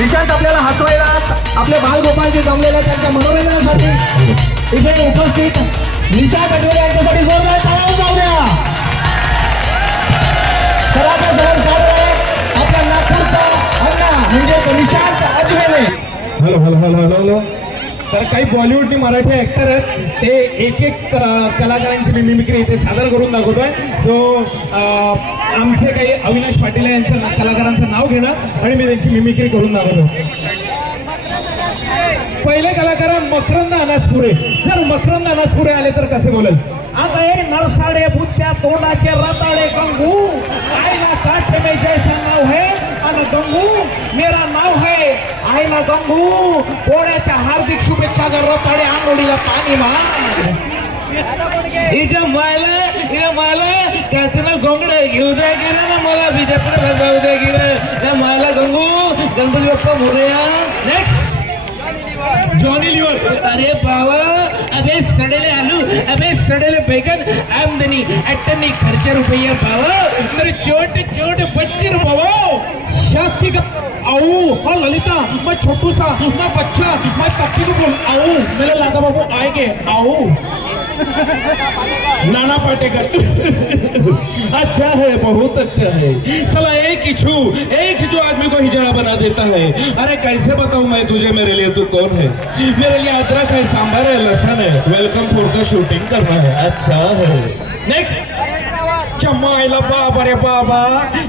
निशांत आपल्याला हसवायला आपले बालगोपाल जे जमलेले आहेत त्यांच्या मनोरंजनासाठी इथे उपस्थित निशांत अजमेर यांच्यासाठी जोरदार टाळ्या जाऊ द्या. सराचा समोर सादर आहे आपल्या नागपूरचा अण्णा म्हणजे Nishant Ajmer. Hello hello hello hello hello. तर काही बॉलिवूडनी मराठी ऍक्टर आहेत ते एक एक कलाकारांची मी मिमिक्री इथे सादर करून दाखवतोय. सो आमचे काही अविनाश पाटील यांचं कलाकारांचं नाव घेणं आणि मी त्यांची मिमिक्री करून दाखवतो. पहिले कलाकार मकरंद अनासपुरे. जर मकरंद अनासपुरे आले तर कसे बोलेल? आता हे नरसाडे बुचक्या तोंडाचे रताडे गंगू आईला काठ में जैसा नाव है आणि गंगू मेरा नाव है आईला गंगू पोळ्याच्या हार्दिक शुभेच्छा कर रताडे आंघोळीला पाणी मार. हिच्या मायला त्यातनं गोंगडे घेऊ द्या गेलं ना मला बिजापूरला जाऊ द्या गेलं मायला गंगू गणपती बाप्पा मोरया. नेक्स्ट जॉनी लिवर. अरे बाबा अबे सड़ेले आलू अबे सड़ेले बैगन आमदनी अट्टनी खर्चा रुपया बाबा मेरे छोटे छोटे बच्चे बाबा शास्त्री का आओ. हाँ ललिता मैं छोटू सा मैं बच्चा मैं पक्की को बोल आओ मेरे लादा बाबू आएंगे आओ. नाना पाटेकर. अच्छा है बहुत अच्छा है साला एक ही जो आदमी को हिजड़ा बना देता है. अरे कैसे बताऊं मैं तुझे मेरे लिए तू कौन है? मेरे लिए अदरक है सांभर है लहसुन है. वेलकम फॉर का शूटिंग करना है. अच्छा है. नेक्स्ट चम्माइला बाबा रे बाबा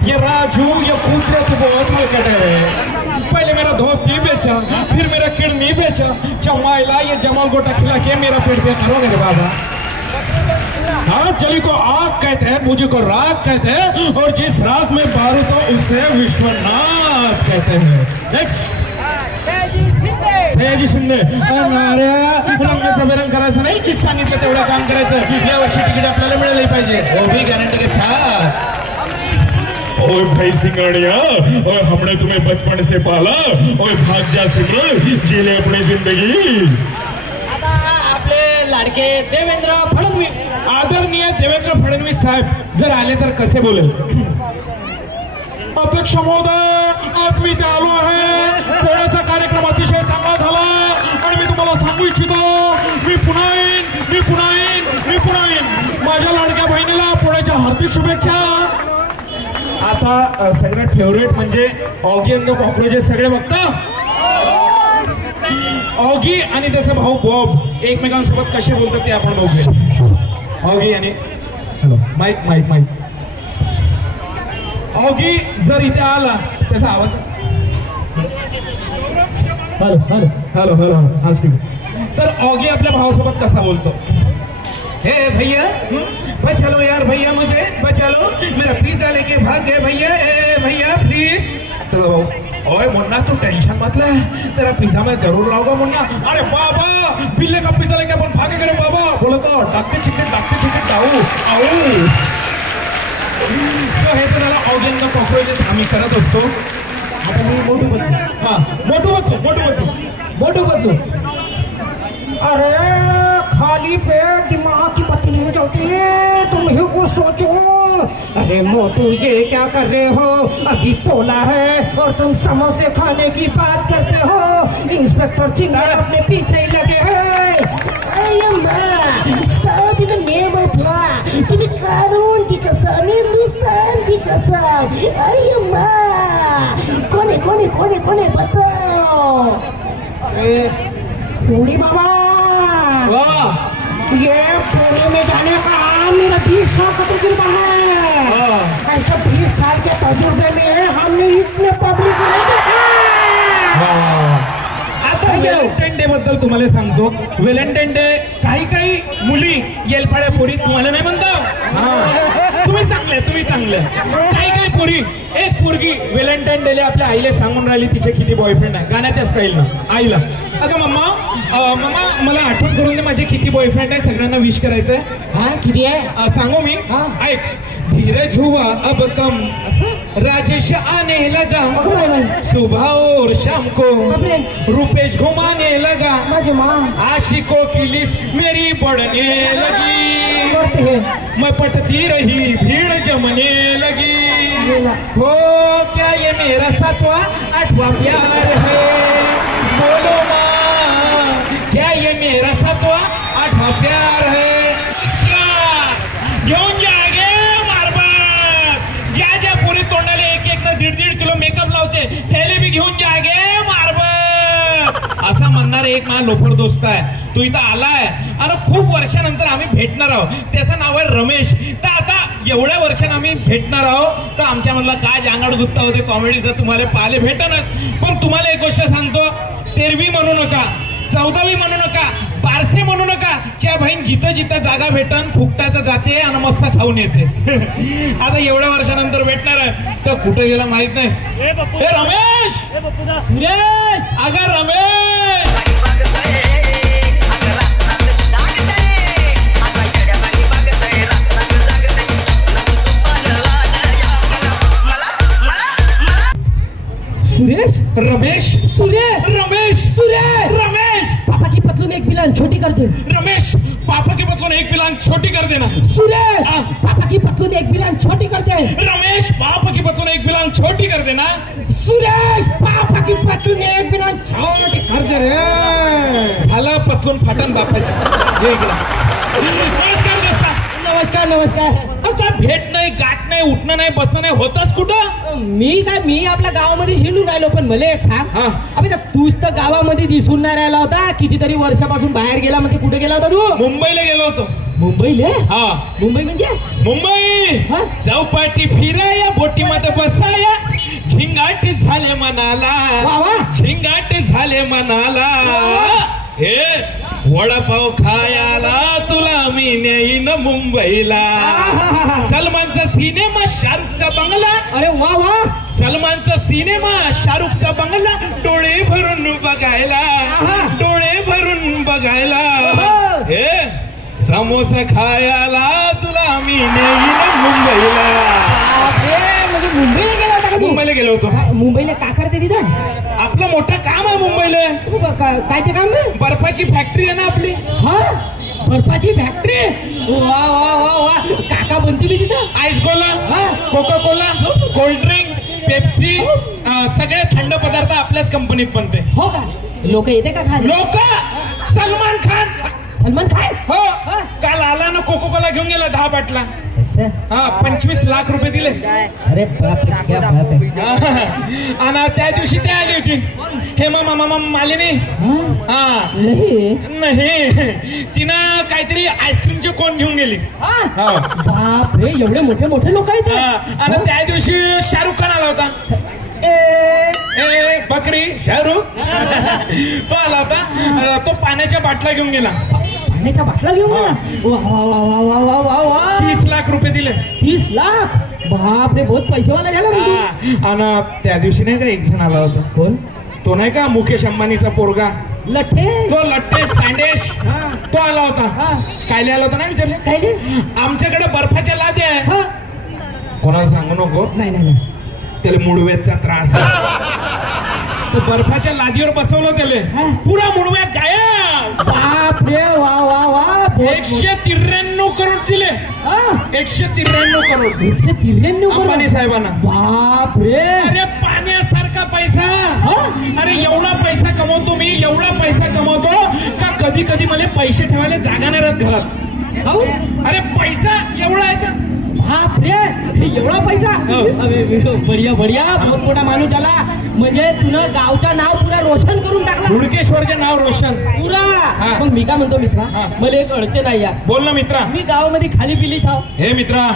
ये राजू ये पूछ रहे तू बहुत मरकट है. पहले मेरा धोती बेचा फिर मेरा किडनी बेचा. चम्माइला ये जमाल गोटा खिला के मेरा पेट पे करोगे रे बाबा. हाँ चली को आग कहते हैं मुझे को राग कहते हैं और जिस राग में बारू तो उसे विश्वनाथ कहते हैं. नेक्स्ट सयाजी शिंदे. रंगाचं बेरंग करायचं नाही सांगितलं तेवढं काम करायचं. या वर्षी तिकीट आपल्याला मिळाली पाहिजे वो भी गारंटी के साथ. ओए भाई सिंगाड़िया और हमने तुम्हें बचपन से पाला और भाग जा सिमरन जी ले अपनी जिंदगी. आपले लाडके देवेंद्र फडणवीस. आदरणीय देवेंद्र फडणवीस साहेब जर आले तर कसे बोलेल? अध्यक्ष महोदय आज मी इथे आलो आहे. पोळ्याचा कार्यक्रम अतिशय चांगला झाला आणि मी तुम्हाला सांगू इच्छितो मी पुन्हा येईन. माझ्या लाडक्या बहिणीला पोळ्याच्या हार्दिक शुभेच्छा. आता सगळ्यात फेवरेट म्हणजे ऑगी अँड द कॉकरोचेस सगळे बघता. ऑगी आणि त्याचा भाऊ बॉब एकमेकांसोबत कसे बोलतात ते आपण बघूया. ऑगी आणि हॅलो माईक ऑगी जर इथे आला त्याचा आवाज हॅलो हॅलो हॅलो हॅलो आज तर ऑगी आपल्या भावासोबत कसा बोलतो? हे भैया बचा लो यार भैया मुझे बचा लो मेरा पिज्जा लेके भाग गए भैया. ए भैया प्लीज. तो भाऊ ओए मुन्ना तू टेंशन मत ले तेरा पिज्जा मैं जरूर लाऊंगा मुन्ना. अरे बाबा बिल्ले का पिज्जा लेके अपन भागे करे बाबा. बोलो तो डाकते चिकन डाऊ आओ. हे तर त्याला ऑडियन्सला कॉकरोचेस आम्ही करत असतो. आता मी मोठू बघतो. अरे खाली पेट दिमाग की बत्ती नहीं जलती. तुम ही को सोचो. अरे मोटू ये क्या कर रहे हो? अभी पोला है और तुम समोसे खाने की बात करते हो. इंस्पेक्टर चिंगार अपने पीछे ही लगे हैं. Stop in the name of law. तुम्ही कानून की कसम हिंदुस्तान की कसम. कोने बताओ. अरे पूरी बाबा ये पुणे में जाने का मेरा 20 साल का तजुर्बा है. ऐसा 20 साल के तजुर्बे में हमने इतने पब्लिक नहीं देखा. आता व्हॅलेंटाईन डे बद्दल तुम्हाला सांगतो. व्हॅलेंटाईन डे काही मुली येलपाड्या पोरी तुम्हाला नाही म्हणता. हा तुम्ही चांगले काही पोरी एक पोरगी व्हॅलेंटाईन डेला आपल्या आईला सांगून राहिली तिचे किती बॉयफ्रेंड आहे गाण्याच्या स्टाईलनं आईला. अगं मम्मा मला आठवण करून दे माझे किती बॉयफ्रेंड आहे सगळ्यांना विश करायचंय. हा किती आहे सांगू मी ऐक. धीरज हुआ अब कम राजेश आने लगा सुबह और शाम को बापरे. रुपेश घुमाने लगा, माझी माँ आशिकों की लिस्ट मेरी बढ़ने लगी, करते हैं. मैं पटती रही भीड़ जमने लगी, हो क्या ये मेरा 7वां 8वां प्यार है, बोलो माँ क्या ये मेरा 7वां 8वां प्यार है. घेऊन जागे मारबत, ज्या ज्या पोरी तोंडाला एक एक ना 1.5 किलो मेकअप लावते त्याला बी घेऊन जागे मारबत, असा म्हणणार एक माझा लोफर दोस्त आहे. तो इथं आलाय आणि खूप वर्षानंतर आम्ही भेटणार आहोत. त्याचं नाव आहे रमेश. तर आता एवढ्या वर्षानं आम्ही भेटणार आहोत तर आमच्या मधला काय जांगाड गुत्ता होते कॉमेडीचं तुम्हाला पाहायला भेटणच. पण तुम्हाला एक गोष्ट सांगतो, 13वी म्हणू नका, 14वी म्हणू नका, 12 म्हणू नका, च्या बहीण जिथं जिथं जागा भेटन फुकटाचं जाते आणि मस्त खाऊन येते. आता एवढ्या वर्षानंतर भेटणार आहे तर कुठे गेला माहित नाही. हे रमेश, सुरेश, अगं रमेश, सुरेश, रमेश, सुरेश, रमेश, सुरेश, रमेश, पापा की पतलून एक बिलान छोटी कर दे. रमेश, पापा की पतलून एक बिलान छोटी कर देना. सुरेश, पापा की पतलून एक बिलान छोटी कर दे. रमेश, पापा की पतलून एक बिलान छोटी कर देना. सुरेश, पापा की पतलून एक बिलान छोटी कर दे रे. झालं पतलून फाटन बापाची. हे इकडं. नमस्कार दोस्ता. नमस्कार नमस्कार. काय भेट नाही, गाठ नाही, उठणं नाही, बसणं नाही, होतच कुठं? मी आपल्या गावामध्ये हिंडून राहिलो. पण मला एक सांग, हा. अबे तूच तर गावामध्ये दिसून नाही राहिला होता. कितीतरी वर्षापासून बाहेर गेला. म्हणजे कुठे गेला होता तू? मुंबईला गेलो होतो. मुंबईला? हा. मुंबई म्हणजे मुंबई हा? चौपाटी फिराया, बोटीमध्ये बसाया, झिंगाटी झाले मनाला, वा वा. झिंगाटी झाले मनाला. हे वडापाव खायला तुला मी नेईन मुंबईला. सलमानचा सिनेमा, शाहरुखचा बंगला. अरे वा वा. सलमानचा सिनेमा, शाहरुखचा बंगला, डोळे भरून बघायला, डोळे भरून बघायला. हे समोसा खायला तुला मी नेईन मुंबईला. म्हणजे मुंबईला गेला होता का तू? मुंबईला गेलो होतो. मुंबईला का करते तिथं? आपलं मोठं काम आहे मुंबईला. कायचे काम आहे? बर्फाची फॅक्टरी आहे ना आपली. हा, बर्फाची फॅक्टरी. वा वा वा वा. काका बनते मी तिथं? आईस कोला, हा. कोका कोला, कोल्ड्रिंक, पेप्सी, सगळे थंड पदार्थ आपल्याच कंपनीत बनते. हो का? लोक येते का खायला? लोक. सलमान खान. सलमान खान? हो. काल आला ना कोका कोला घेऊन गेला 10 बाटला. अच्छा. हा, 25 लाख रुपये दिले. अरे बाप रे, क्या बात आहे. आणि त्या दिवशी ते आली होती हेमा मामा मालिनी. हा नाही, तिनं काहीतरी आईस्क्रीमचे कोण घेऊन गेली. बाप रे, एवढे मोठे मोठे लोक आहेत. आणि त्या दिवशी शाहरुख खान आला होता. ए बकरी शाहरुख तो आला होता. तो पाण्याच्या बाटला घेऊन गेला. पाण्याच्या बाटला घेऊन गेला? वा वा वा वा वा वा वा. 30 लाख रुपये दिले. 30 लाख? बाप रे, बहुत पैसेवाला झाला. आणि त्या दिवशी नाही का एक जण आला होता. कोण? तो नाही का मुकेश अंबानीचा पोरगा, लठ्ठेश. तो लट्टेश सांडेश, तो आला होता. काय आला होता ना विचार? काय? आमच्याकडे बर्फाच्या लाद्या आहे. कोणाला सांगू नको. नाही नाही, त्याला मुडव्याचा त्रास आहे. तो बर्फाच्या लादीवर बसवलं त्याला, पुरा मुडव्यात गायब. बाप रे, वा वा वा. 193 करोड दिले. 193 करोड. 193 अंबानी साहेबांना. बाप रे. अरे पाण्यासारखा पैसा. अरे एवढा पैसा कमवतो मी, एवढा पैसा कमवतो का कधी कधी मला पैसे ठेवायला जागा नाही राहत घरात. अरे पैसा एवढा आहे तर. बाप रे, एवढा पैसा. बढिया बढिया. बहुत मोठा माणूस झाला. म्हणजे तुला गावचं नाव पुरा रोशन करून टाकला. हुडकेश्वरचे नाव रोशन पुरा. मग मी काय म्हणतो मित्रा, मला एक अडचण आहे या. बोल ना मित्रा. मी गावामध्ये खाली पिली थाव. हे मित्रा,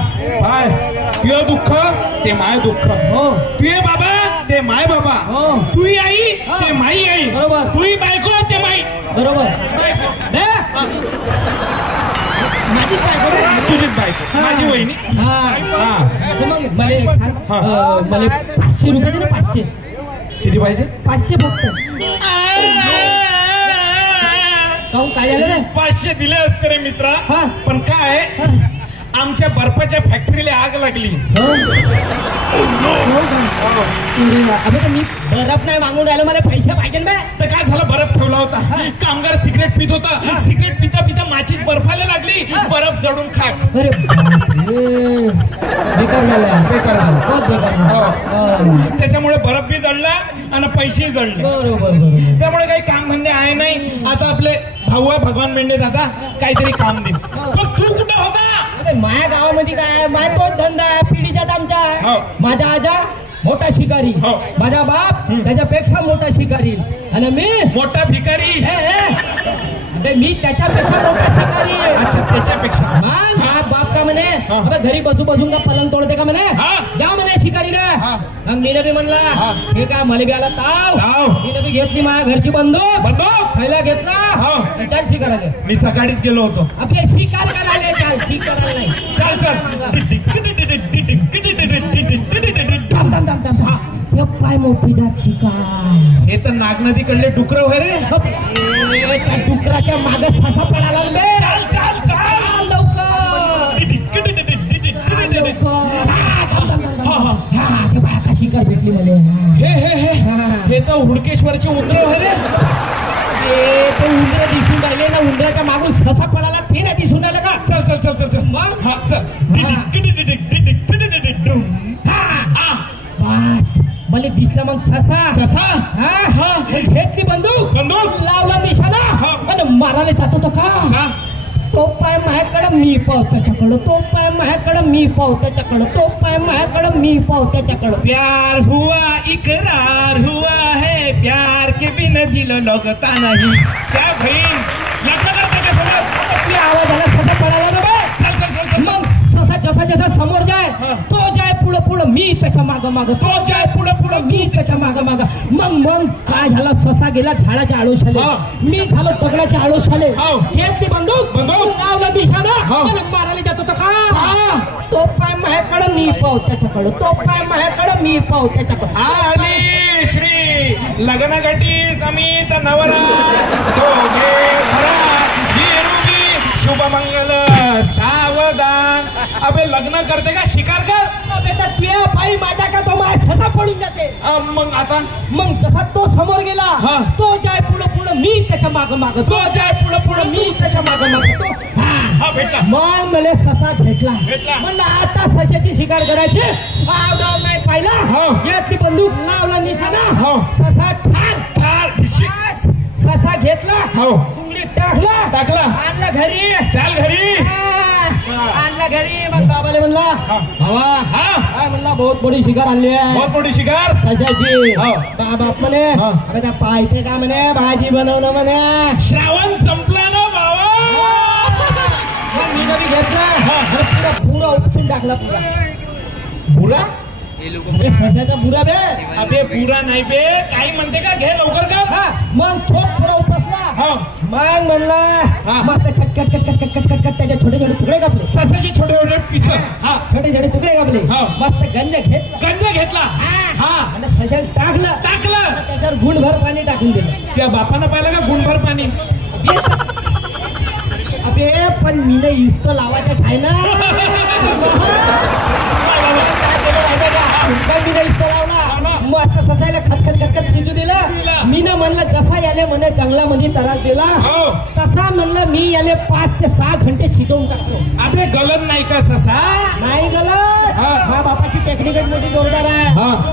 काय तुझं दुःख ते माय दुःख. हो. तुझे बाबा ते माय बाबा. हो. तुझी आई ते माई आई. बरोबर. तुझी बायको ते माई. बरोबर. माझी बायको. तुझीच बायको, माझी वहिनी. मग मला एक सांग, मला 500 रुपये दे ना. 500. किती पाहिजे? 500 फक्त. काय झालं रे? 500 दिले असते रे मित्रा. पण काय आमच्या बर्फाच्या फॅक्टरीला आग लागली. अबे तर मी बर्फ नाही मागून राहिलो, मला पैसे पाहिजे ना. तर काय झालं, बर्फ ठेवला होता, कामगार सिगरेट पित होता, सिगरेट पिता पिता माचीस बर्फाला लागली, बर्फ जडून खाक. अरे बेकार झालं, बेकार झालं. बहुत बेकार झालं. त्याच्यामुळे बर्फ बी जळला आणि पैसेही जळले. बरोबर. त्यामुळे काही काम धंदे आहे नाही. आता आपले भाऊ आहे भगवान मेंढे दादा काहीतरी काम देईल. पण तू कुठं होता? माझ्या गावामध्ये काय, माझा तोच धंदा आहे पिढीच्यात आमच्या. हो. माझा आजा मोठा शिकारी, हो. माझा बाप त्याच्यापेक्षा मोठा शिकारी, आणि मी मोठा भिकारी. मी त्याच्यापेक्षा मोठा शिकारी. अच्छा, त्याच्यापेक्षा. हा बाप का म्हणे अबे घरी बसू बसून का पलंग तोडते का म्हणे, जा म्हणे शिकारीला. मग मी बी म्हणला हे काय, मला बी आला ताव, मी बी घेतली माझ्या घरची बंदूक, खायला घेतला, चाल शिकाराले. मी सकाळीच गेलो होतो. आपले शिकार करायला, चाल शिकारायला नाही, चाल चाल. ते पाय मोठी जात शिकार. हे तर नाग नदीकडले डुकर होय रे. त्या डुकराच्या मागे ससा पडाला बे. चाल चाल चाल ते बायका शिकार भेटली मला. हे तर हुडकेश्वरची उंदर होय रे. ते उंदर दिसून राहिले ना, उंदराच्या मागून ससा पडाला ते नाही दिसून राहिलं का. चल चल चल चल चल. मग हा चल. बस मला दिसला मग ससा. ससा घेतली बंदूक, लावला निशाणा आणि मारायला जातो तो का. तो पाय माझ्याकडं, मी पाव त्याच्याकडं, तो पाय माझ्याकडं, मी पाव त्याच्याकडं, तो पाय माझ्याकडं, मी पाव त्याच्याकडं. प्यार हुआ इकरार हुआ है, प्यार के बिन दिल लगता नहीं. क्या भाई लग्न करते का समज. आवाज आला ससा पडाला ना बे. चल चल चल चल. मग ससा जसा जसा समोर जाय तो जाय पुढं पुढं, मी त्याच्या मागं मागं, तो जाय पुढं पुढं, मी त्याच्या मागं मागं. मग काय झालं, ससा गेला झाडाच्या आळोशाले, मी झालो दगडाच्या आळोशाले. घेतली बंदूक, लावला निशाणा आणि मारायला जात होता का. तो पाय माझ्याकडं, मी पाव त्याच्याकडं, तो पाय माझ्याकडं, मी पाव त्याच्याकडं. आली श्री लग्नगटी समित नवरा, दोघे घरात विरुबी शुभमंगल सावधान. अबे लग्न करते का शिकार कर. अबे तर तुझ्या पायी माझ्या का तो माझ्या ससा पडून जाते. मग आता मग जसा तो समोर गेला, तो जाय पुढं पुढं, मी त्याच्या मागं मागं, तो जाय पुढं पुढं, मी त्याच्या मागं मागं. तो भेटला. मग मला ससा भेटला. म्हणलं आता सशाची शिकार करायची. आव डाव नाही पाहिला, यातली बंदूक, लावला निशाणा, ससा ठार ठार. ससा घेतला, चुंगडी टाकला, आणला घरी. चाल घरी. आणला घरी. मग बाबाला म्हणला भावा काय म्हणला, बहुत मोठी शिकार आणली आहे. बहुत मोठी शिकार सशाची. बाबा म्हणे अबे त्या पायथे का म्हणे, भाजी बनवणं म्हणे. श्रावण संपला ना बाबा. मी नवी घेतला, पुरा उपसून टाकला. बुरा सशाचा बुरा बे. अबे बुरा नाही बे, काही म्हणते का, घे लवकर कर. मग थोड पुरा उपसला. मग म्हणला मस्त छटकट cut cut cut cut cut त्याचे छोटे छोटे तुकडे कापले. ससाचे छोटे छोटे पिस. छोटे छोटे तुकडे कापले. मस्त गंज घेतला. आणि सशाला टाकलं. त्याच्यावर गुणभर पाणी टाकून दिलं. त्या बापानं पाहिलं का गुणभर पाणी. अबे पण मीने इस्त लावायचं आहे ना. काय केलं माहितीये का, मीने इस्त लावला, मस्त ससायला खतखत खतखत शिजू दिला. मीनं म्हणलं जसा याले म्हणे जंगलामध्ये त्रास दिला, तसा म्हणलं मी याले 5 ते 6 घंटे शिजवून टाकतो. अबे गलत नाही का ससा. नाही गलत. हा बापाची टेक्निकल मोठी जोरदार आहे.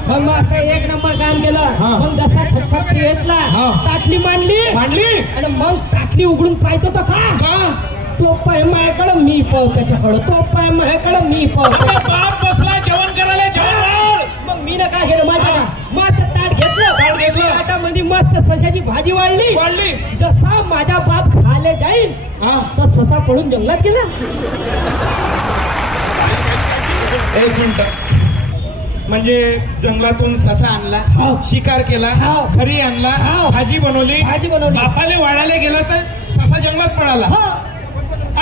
मग मस्त एक नंबर काम केलं. मग जसा खतखत घेतला, ताटली मांडली आणि मग ताटली उघडून पाहतो तर का, तो पाय माझ्याकडं, मी पाव त्याच्याकडं, तो पाय माझ्याकडं, मी पाव. बाप बसला जेवण करायला. जेवण मग मी ना काय केलं माहिती का, मस्त ताट घेतलं. ताटामध्ये मस्त सशाची भाजी वाढली. जसा माझा बाप खाले जाईल तर ससा पडून जंगलात गेला. 1 मिनिट. म्हणजे जंगलातून ससा आणला, शिकार केला, घरी आणला, भाजी बनवली, बापाले वाढायला गेला तर ससा जंगलात पळाला.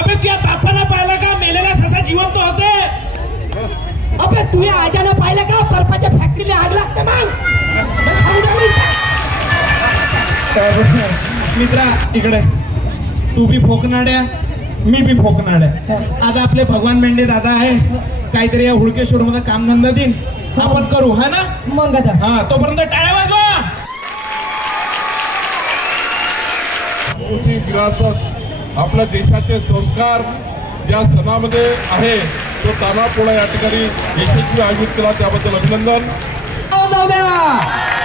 अबे त्या बापानं पाहिला का, मेलेला ससा जिवंत होते. अबे तुझ्या आजानं पाहिलं का, बर्फाच्या फॅक्टरीला आग लागते. मग मित्रा इकडे, तू बी फोकनाड्या मी बी फोकणार आहे. आता आपले भगवान मेंढे दादा आहे, काहीतरी या हुडकेश्वर मध्ये कामधंदा देईन, आपण करू हा ना. मग आता हा, तोपर्यंत टाळ्या वाजवा. मोठी विरासत आपल्या देशाचे संस्कार ज्या सणामध्ये आहे तो तानापोळा या ठिकाणी यशस्वी आयोजित केला त्याबद्दल अभिनंदन. जाऊ द्या.